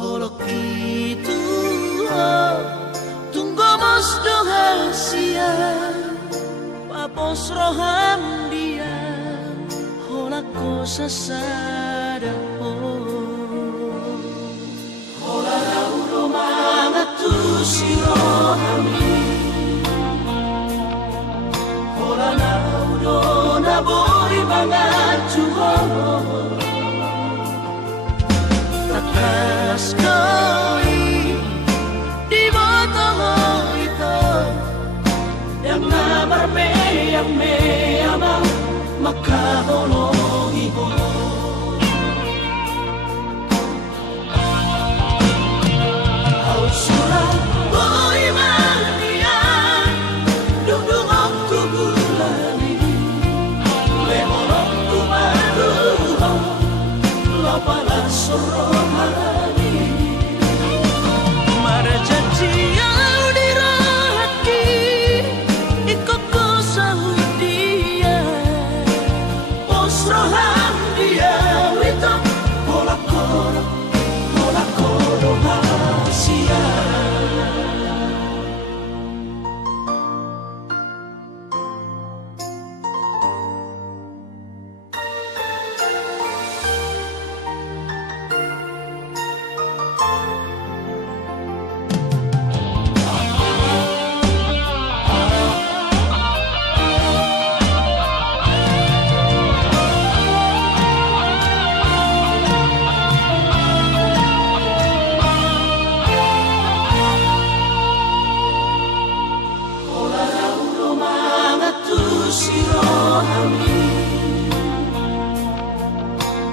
Kalau gitu tunggu mas dohasia papos roham dia hola cosa sada hola lauro manga tu si rohami hola lauro na bori manga tu takas koi di botol itu yang namar yang ama makahologi ko au surah boy mania dudung waktu bulani lehorong tumadu lapala sorohani marjanji yang dirahati ikut ko saudia posrohan dia wito kola koro hasia sirohami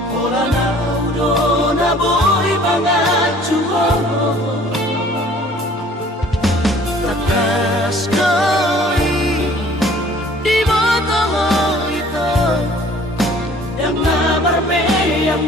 hola naudo na boy bangacu takas koi di botol itu yang namar yang